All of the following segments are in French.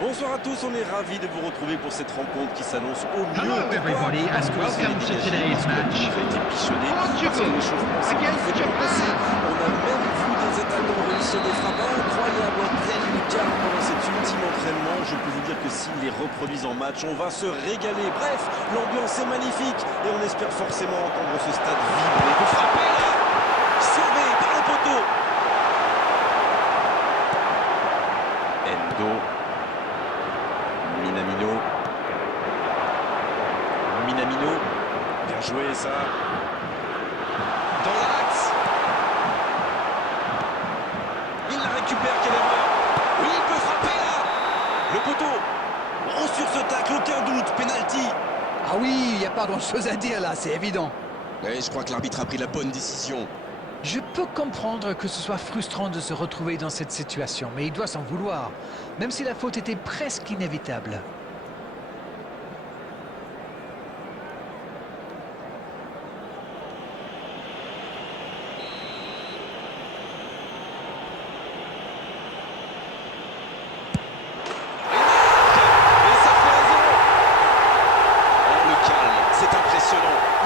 Bonsoir à tous, on est ravis de vous retrouver pour cette rencontre qui s'annonce au mieux. Hello everybody and welcome to today's match. On a même vu des attaquants réussir des frappes incroyables en pleine lucarne pendant cet ultime entraînement. Je peux vous dire que s'ils les reproduisent en match, on va se régaler. Bref, l'ambiance est magnifique et on espère forcément entendre ce stade vibrer. Vous frappez là, sauvé par le poteau. Endo. Minamino, bien joué ça. Dans l'axe. Il la récupère, quelle erreur. Oui, il peut frapper là. Le poteau. Oh, sur ce tacle, aucun doute, penalty. Ah oui, il n'y a pas grand-chose à dire là, c'est évident. Et je crois que l'arbitre a pris la bonne décision. Je peux comprendre que ce soit frustrant de se retrouver dans cette situation, mais il doit s'en vouloir, même si la faute était presque inévitable.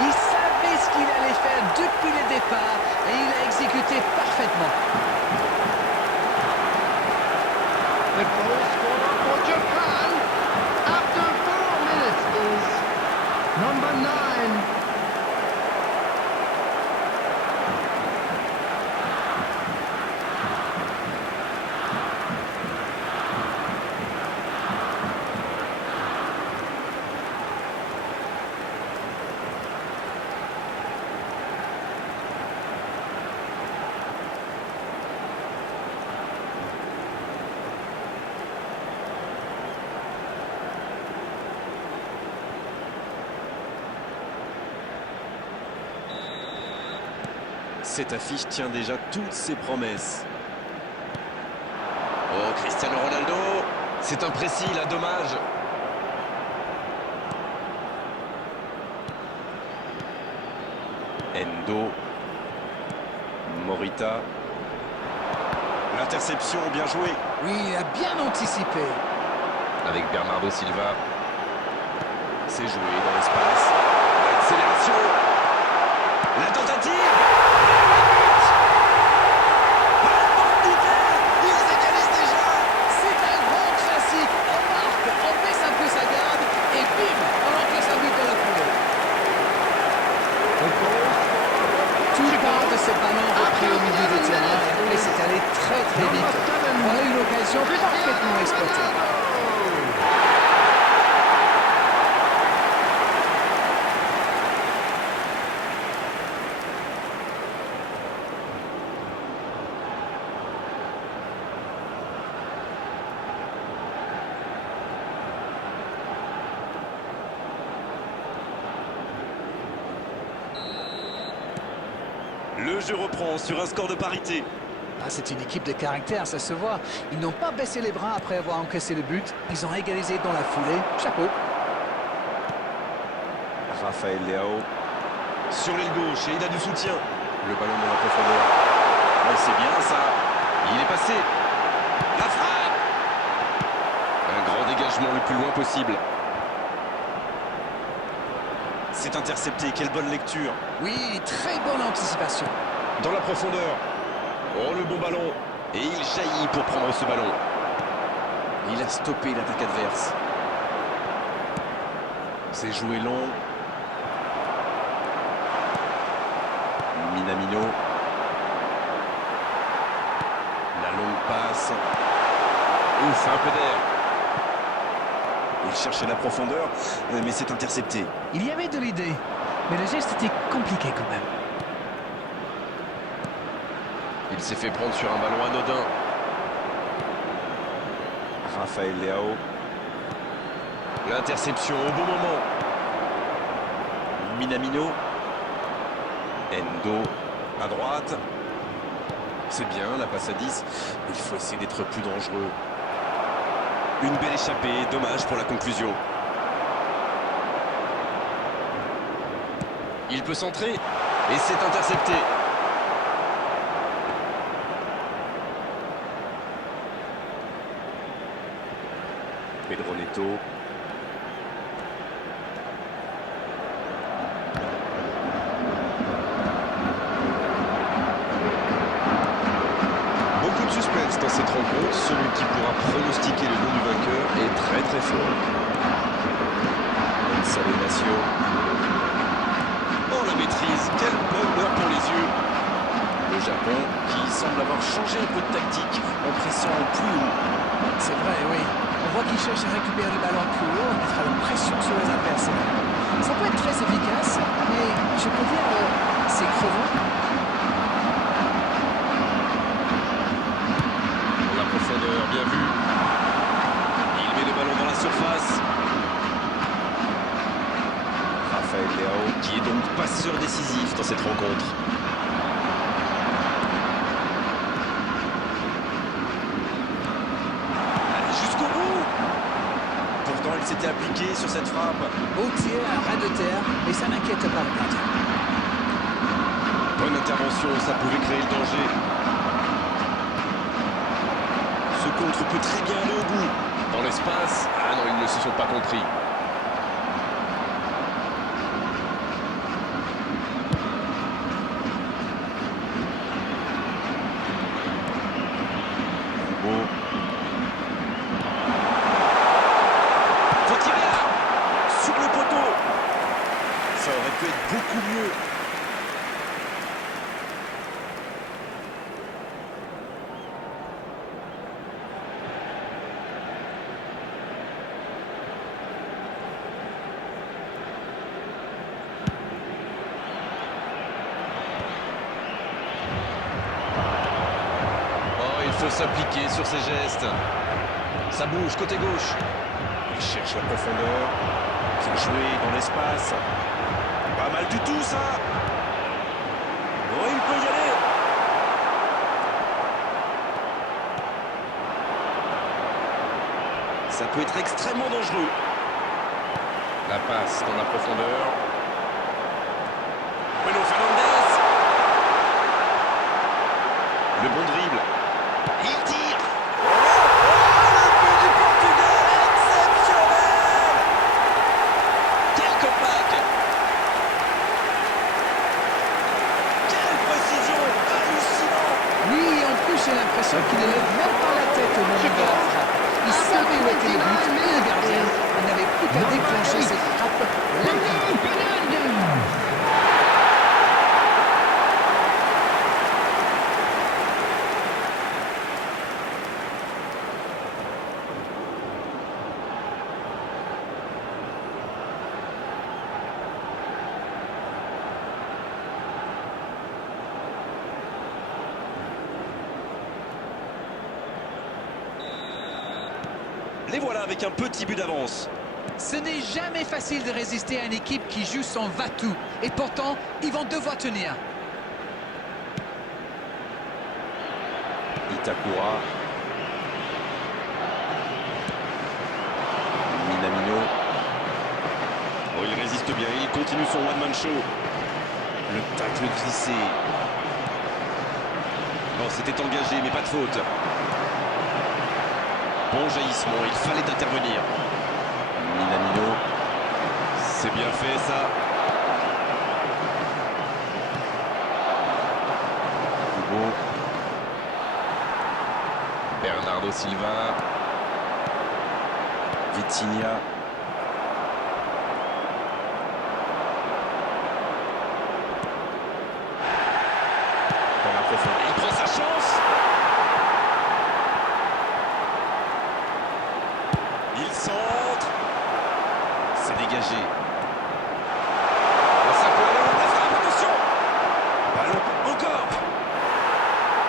Il savait ce qu'il allait faire depuis le départ et il a exécuté parfaitement. The goal scorer for Japan after 4 minutes is number 9. Cette affiche tient déjà toutes ses promesses. Oh, Cristiano Ronaldo. C'est imprécis, là, dommage. Endo. Morita. L'interception, bien joué. Oui, il a bien anticipé. Avec Bernardo Silva. C'est joué dans l'espace. Accélération. La tentative. Ce ballon repris au milieu du terrain et c'est allé très vite. Voilà une occasion parfaitement exploitée. Le jeu reprend sur un score de parité. Ah, c'est une équipe de caractère, ça se voit. Ils n'ont pas baissé les bras après avoir encaissé le but. Ils ont égalisé dans la foulée. Chapeau. Rafael Leao. Sur l'aile gauche et il a du soutien. Le ballon dans la profondeur. Ouais, c'est bien ça. Il est passé. La frappe. Un grand dégagement le plus loin possible. C'est intercepté, quelle bonne lecture. Oui, très bonne anticipation. Dans la profondeur. Oh, le bon ballon. Et il jaillit pour prendre ce ballon. Il a stoppé l'attaque adverse. C'est joué long. Minamino. La longue passe. Ouf, un peu d'air. Il cherchait la profondeur, mais c'est intercepté. Il y avait de l'idée, mais le geste était compliqué quand même. Il s'est fait prendre sur un ballon anodin. Rafael Leao. L'interception au bon moment. Minamino. Endo. À droite. C'est bien, la passe à 10. Il faut essayer d'être plus dangereux. Une belle échappée, dommage pour la conclusion. Il peut centrer et c'est intercepté. Pedro Neto. Beaucoup de suspense dans cette rencontre. Celui qui pourra pronostiquer le nom du vainqueur est très très fort. Salutation. Oh la maîtrise, quel bonheur pour les yeux. Le Japon qui semble avoir changé un peu de tactique en pressant plus haut. C'est vrai, oui. On voit qu'il cherche à récupérer le ballon plus haut et mettre la pression sur les adversaires. Ça peut être très efficace, mais je peux dire c'est crevant. La profondeur, bien vu. Il met le ballon dans la surface. Rafael Leao, qui est donc passeur décisif dans cette rencontre. Allez, jusqu'au bout. Pourtant, il s'était appliqué sur cette frappe. Beau tir à ras de terre, mais ça n'inquiète pas le gardien. Bonne intervention, ça pouvait créer le danger. Ce contre peut très bien aller au bout. Dans l'espace, ah non, ils ne se sont pas compris. Bon. Faut tirer là. Sur le poteau. Ça aurait pu être beaucoup mieux. Il faut s'appliquer sur ses gestes. Ça bouge côté gauche. Il cherche la profondeur. Bien joué dans l'espace. Pas mal du tout ça. Oh, il peut y aller. Ça peut être extrêmement dangereux. La passe dans la profondeur. Bruno Fernandes. Le bon dribble. Il tire. Oh, le but du Portugais, exceptionnel. Quel comeback. Quelle précision, hallucinant. Oui, en plus, j'ai l'impression qu'il ne lève même pas la tête au moment de la frappe. Il savait où était le but et le gardien. Il n'avait plus qu'à déclencher cette frappe. Les voilà avec un petit but d'avance. Ce n'est jamais facile de résister à une équipe qui joue son va-tout. Et pourtant, ils vont devoir tenir. Itakura. Minamino. Oh, il résiste bien, il continue son one-man show. Le tacle glissé. Bon, c'était engagé, mais pas de faute. Bon jaillissement, il fallait intervenir. Minamino. C'est bien fait, ça. Hugo. Bernardo Silva. Vitinha. Dans la profondeur. Il prend sa chance. Il centre. C'est dégagé. Ça peut aller, la frappe, attention. Ballon, encore.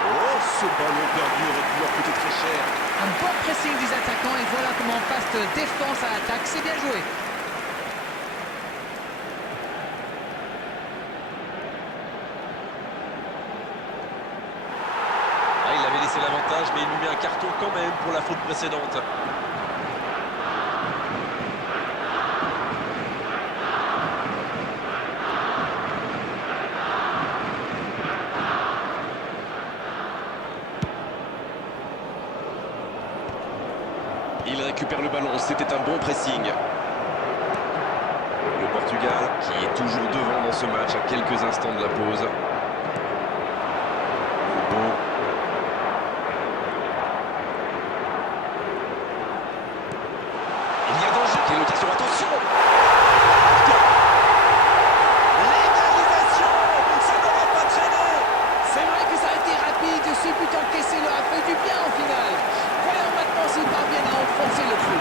Oh, ce ballon perdu aurait pu leur coûter très cher. Un bon pressing des attaquants et voilà comment on passe de défense à attaque. C'est bien joué. Ah, il avait laissé l'avantage, mais il lui met un carton quand même pour la faute précédente. Il récupère le ballon, c'était un bon pressing. Le Portugal qui est toujours devant dans ce match à quelques instants de la pause. Bon. Il y a danger, quelle occasion, attention! L'égalisation! Ça n'aura pas traîné! C'est vrai que ça a été rapide, ce but encaissé leur a fait du bien au final. Voyons maintenant s'ils parviennent à enfoncer le trou.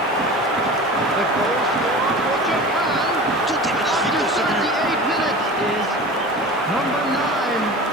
The goal scorer for Japan Tout est magnifique after dans ce but. 38 minutes is number 9.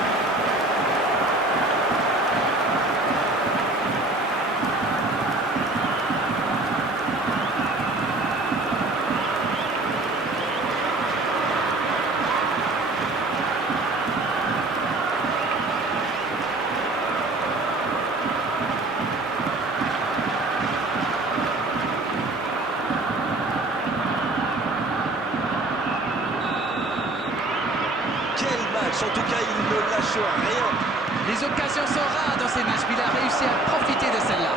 Quel match! En tout cas, il ne lâche rien. Les occasions sont rares dans ces matchs, mais il a réussi à profiter de celle-là.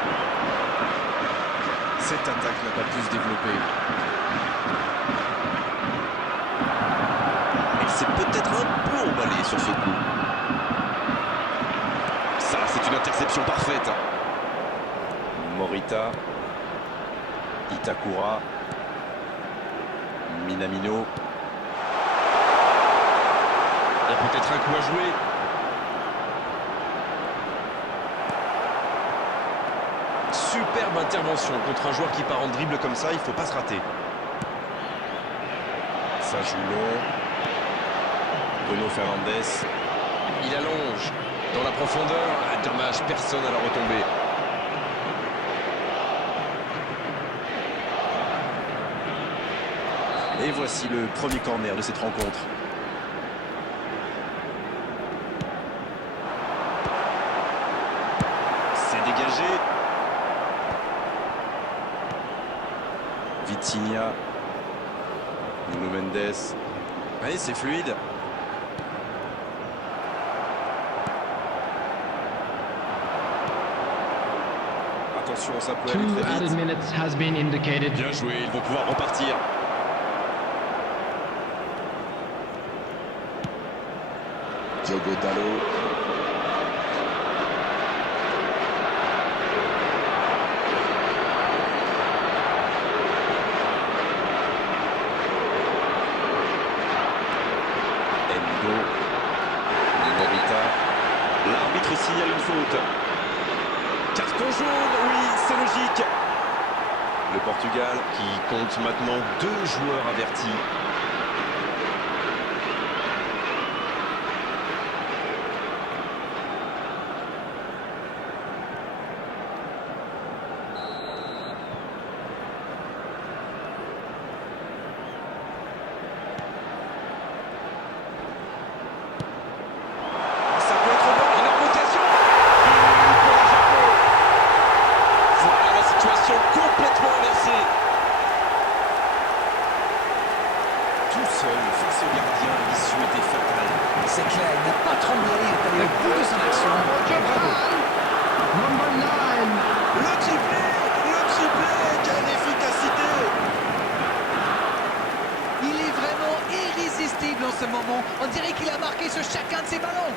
Cette attaque n'a pas pu se développer. Il s'est peut-être un peu emballé sur ce coup. Ça, c'est une interception parfaite. Morita. Itakura. Minamino. Il y a peut-être un coup à jouer. Superbe intervention contre un joueur qui part en dribble comme ça, il ne faut pas se rater. Ça joue long. Bruno Fernandes. Il allonge dans la profondeur. Ah, dommage, personne à la retombée. Et voici le premier corner de cette rencontre. C'est dégagé. Vitinha. Nuno Mendes. Oui, c'est fluide. Attention, ça peut aller 2 très added vite. minutes has been indicated. Bien joué, ils vont pouvoir repartir. Diogo Dalot. Endo. Morita. L'arbitre signale une faute. Carton jaune, oui, c'est logique. Le Portugal qui compte maintenant 2 joueurs avertis. Ça peut être bon, énorme occasion. But pour le Japon. Voilà la situation complètement inversée. Tout seul face au gardien, l'issue était fatale. C'est clair, il n'a pas tremblé, il est allé au bout de son action. Bravo. Number 9. Le triplé, quelle efficacité. Il est vraiment irrésistible en ce moment. On dirait qu'il a marqué sur chacun de ses ballons.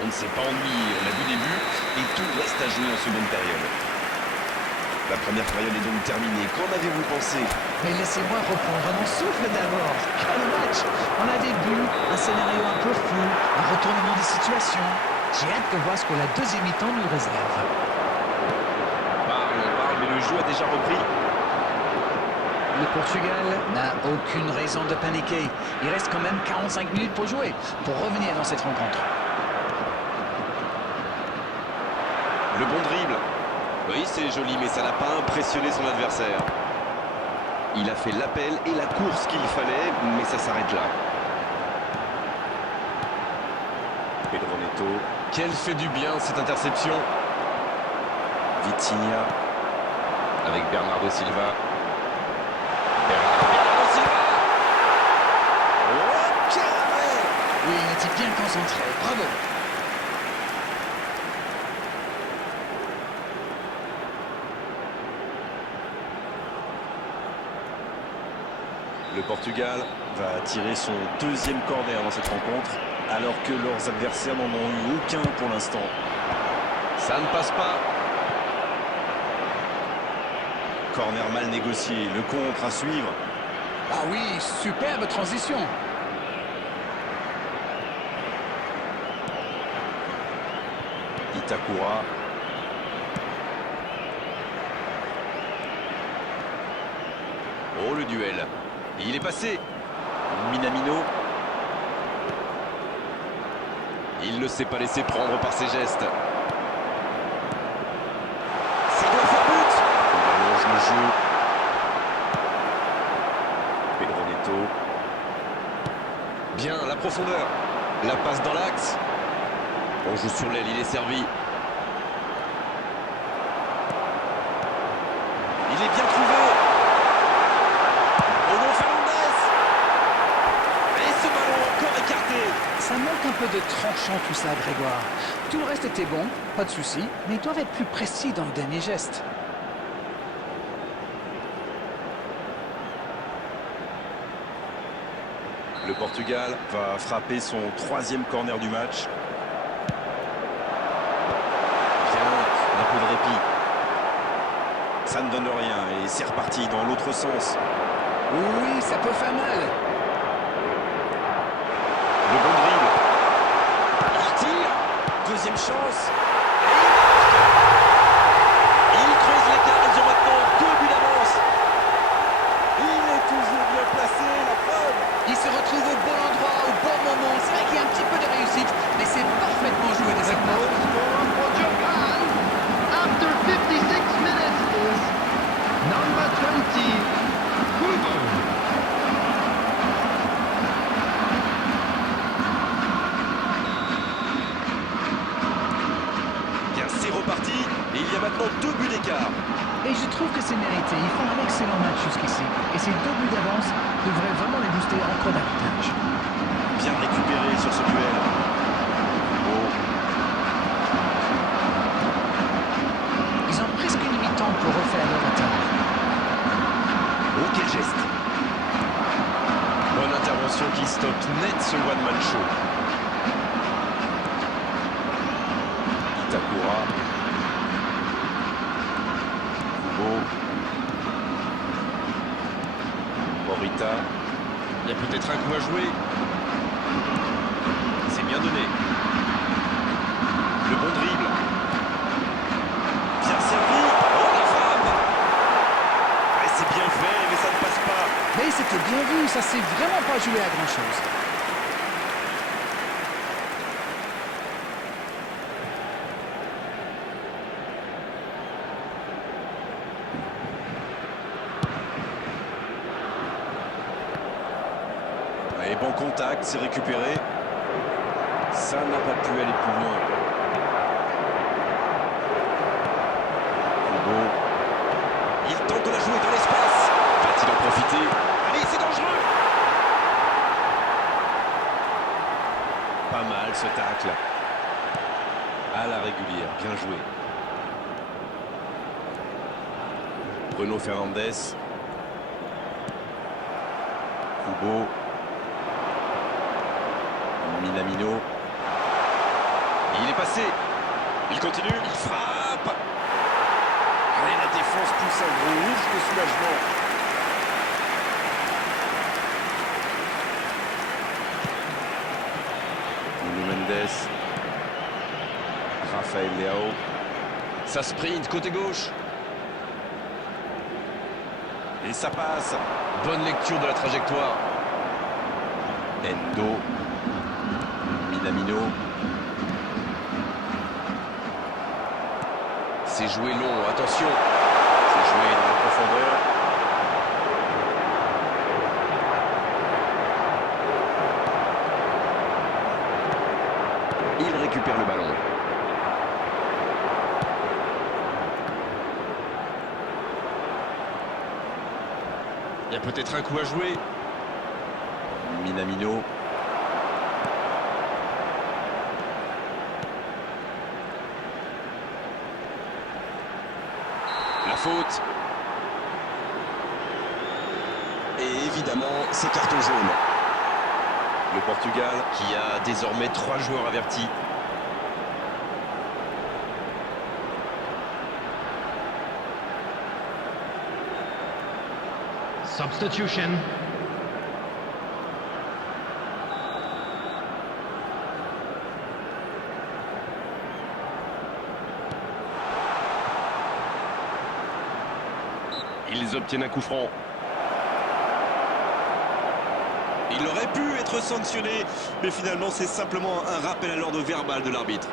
On ne s'est pas ennuyé, on a vu des buts et tout reste à jouer en seconde période. La première période est donc terminée. Qu'en avez-vous pensé? Mais laissez-moi reprendre mon souffle d'abord. Quel match! On a des buts, un scénario un peu fou, un retournement de situation. J'ai hâte de voir ce que la deuxième mi-temps nous réserve. Parle, mais le jeu a déjà repris. Le Portugal n'a aucune raison de paniquer. Il reste quand même 45 minutes pour jouer, pour revenir dans cette rencontre. Le bon dribble. Oui, c'est joli, mais ça n'a pas impressionné son adversaire. Il a fait l'appel et la course qu'il fallait, mais ça s'arrête là. Pedro Neto. Quelle fait du bien cette interception. Vitinha. Avec Bernardo Silva. Bernardo Silva. Oh, quel arrêt! Oui, il était bien concentré. Bravo. Le Portugal va tirer son deuxième corner dans cette rencontre, alors que leurs adversaires n'en ont eu aucun pour l'instant. Ça ne passe pas. Corner mal négocié, le contre à suivre. Ah oui, superbe transition. Itakura. Oh, le duel. Il est passé. Minamino. Il ne s'est pas laissé prendre par ses gestes. Ça doit faire but. Il allonge le jeu. Pedro Neto. Bien, la profondeur. La passe dans l'axe. On joue sur l'aile, il est servi. Il est bien trouvé. Bruno Fernandes. Et ce ballon encore écarté. Ça manque un peu de tranchant tout ça, Grégoire. Tout le reste était bon, pas de souci, mais ils doivent être plus précis dans le dernier geste. Le Portugal va frapper son troisième corner du match. Bien, un peu de répit. Ça ne donne rien et c'est reparti dans l'autre sens. Oui, ça peut faire mal. Le bon dribble. Il tire. Deuxième chance. Et il creuse l'écart. Ils ont maintenant 2 buts d'avance. Il est toujours bien placé, la preuve. Il se retrouve au bon endroit, au bon moment. C'est vrai qu'il y a un petit peu de réussite, mais c'est parfaitement joué de sa No part. score for Japan. After 56 minutes is number 20, Kubo. Bien, c'est reparti. Et il y a maintenant 2 buts d'écart. Et je trouve que c'est mérité. Ils font un excellent match jusqu'ici. Et ces 2 buts d'avance devraient vraiment les booster encore davantage. Bien récupéré sur ce duel. Oh, Ils ont presque une mi-temps pour refaire leur attaque. oh, quel geste. Bonne intervention qui stoppe net ce one-man show. Itakura. Kubo. Morita. Il y a peut-être un coup à jouer. C'est bien donné. Le bon dribble. Bien servi. Oh, la frappe. Ouais, c'est bien fait, mais ça ne passe pas. Mais c'était bien vu, ça s'est vraiment pas joué à grand-chose. Et bon contact, c'est récupéré. Ça n'a pas pu aller plus loin. Kubo. Il tente de la jouer dans l'espace. Va-t-il en profiter? Allez, c'est dangereux. Pas mal ce tacle. À la régulière, bien joué. Bruno Fernandes. Kubo. Minamino. Il est passé. Il continue. Il frappe. Allez, la défense pousse un gros rouge de soulagement. Nuno Mendes. Rafael Leao. Ça sprint côté gauche. Et ça passe. Bonne lecture de la trajectoire. Endo. Minamino. C'est joué long, attention. C'est joué dans la profondeur. Il récupère le ballon. Il y a peut-être un coup à jouer. Minamino. La faute. Et évidemment, c'est carton jaune. Le Portugal qui a désormais 3 joueurs avertis. Substitution. Ils obtiennent un coup franc. Il aurait pu être sanctionné, mais finalement c'est simplement un rappel à l'ordre verbal de l'arbitre.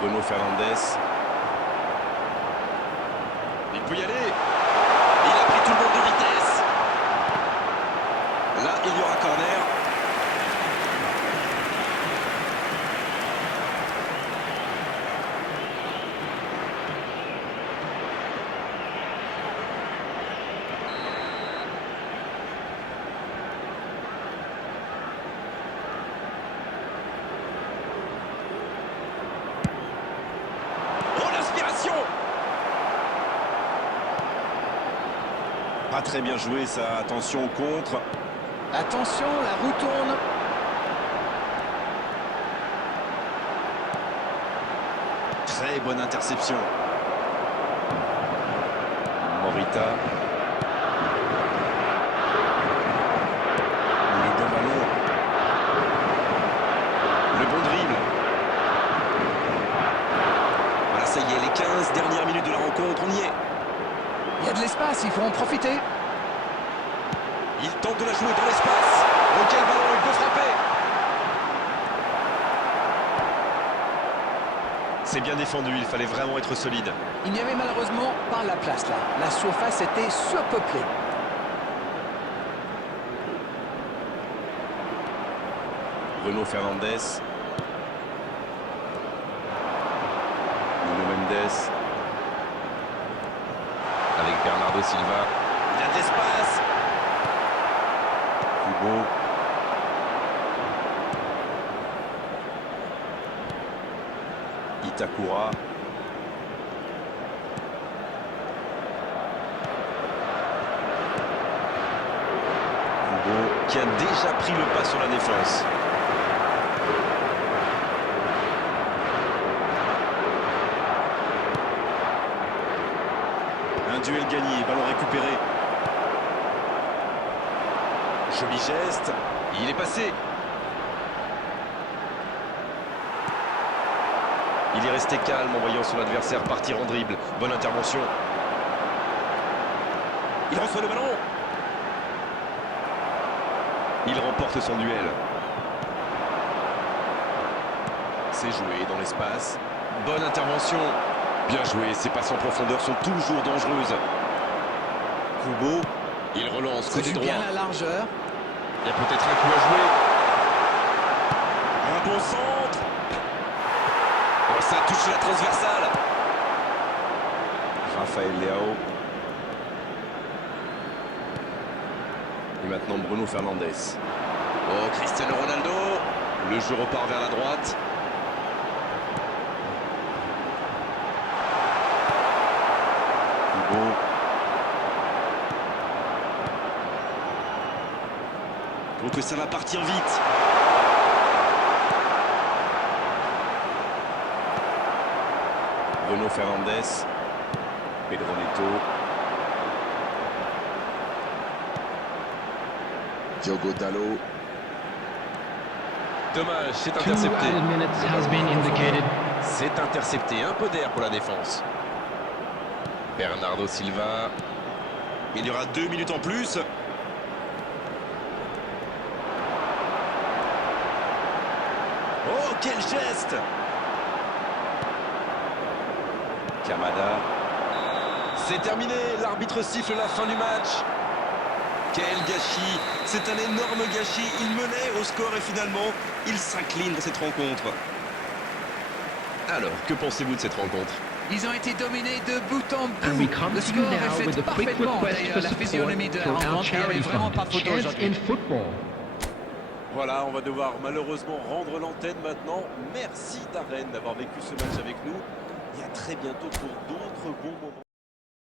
Bruno Fernandes. Il peut y aller. Il a pris tout le monde de vitesse. Là, il y aura corner. Oh, l'inspiration! Pas très bien joué ça, attention au contre. Attention, la roue tourne. Très bonne interception. Morita. Le bon ballon. Le bon dribble. Voilà, ça y est, les 15 dernières minutes de la rencontre, on y est. Il y a de l'espace, il faut en profiter. Il tente de la jouer dans l'espace. Oh, quel ballon, il peut frapper. C'est bien défendu, il fallait vraiment être solide. Il n'y avait malheureusement pas la place là. La surface était surpeuplée. Bruno Fernandes. Nuno Mendes. Avec Bernardo Silva. Il a de l'espace. Kubo. Itakura. Kubo qui a déjà pris le pas sur la défense. Un duel gagné, ballon récupéré. Joli geste. Il est passé. Il est resté calme en voyant son adversaire partir en dribble. Bonne intervention. Il reçoit le ballon. Il remporte son duel. C'est joué dans l'espace. Bonne intervention. Bien joué, ses passes en profondeur sont toujours dangereuses. Kubo, il relance côté droit. Bien la largeur. Il y a peut-être un coup à jouer. Un bon centre. Oh, ça touche la transversale. Rafael Leao. Et maintenant Bruno Fernandes. Oh, Cristiano Ronaldo. Le jeu repart vers la droite. Kubo. Oh, que ça va partir vite. Bruno Fernandes. Pedro Neto. Diogo Dalot. Dommage, c'est 2 intercepté. added minutes has been indicated. C'est intercepté, un peu d'air pour la défense. Bernardo Silva. Il y aura 2 minutes en plus. Oh, quel geste! Kamada. C'est terminé, l'arbitre siffle la fin du match. Quel gâchis! C'est un énorme gâchis. Il menait au score et finalement, il s'incline dans cette rencontre. Alors, que pensez-vous de cette rencontre? Ils ont été dominés de bout en And we bout. come Le to you score now reflète with a quick parfaitement request d'ailleurs for la support physionomie de la for our rencontre. Il n'y avait charity vraiment fund, pas photo Chance aujourd'hui. in Football. Voilà, on va devoir malheureusement rendre l'antenne maintenant. Merci Darren d'avoir vécu ce match avec nous. Et à très bientôt pour d'autres bons moments.